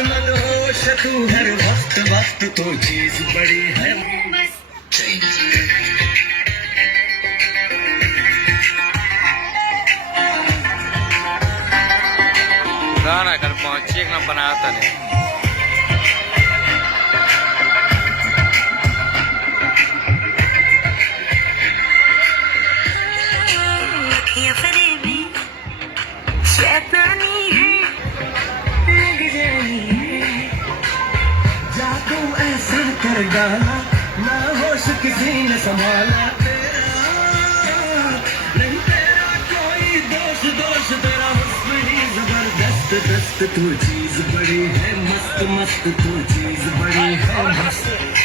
मनोश तू हर वक्त वक्त तो चीज बड़ी है गाना कर पहुंची एक ना बनाता नहीं कर डाला ना होश किसी ने संभाला नहीं तेरा कोई दोष दोष तेरा हुस्न ही जबरदस्त दस्त तू चीज बड़ी है मस्त मस्त तू चीज बड़ी है मस्त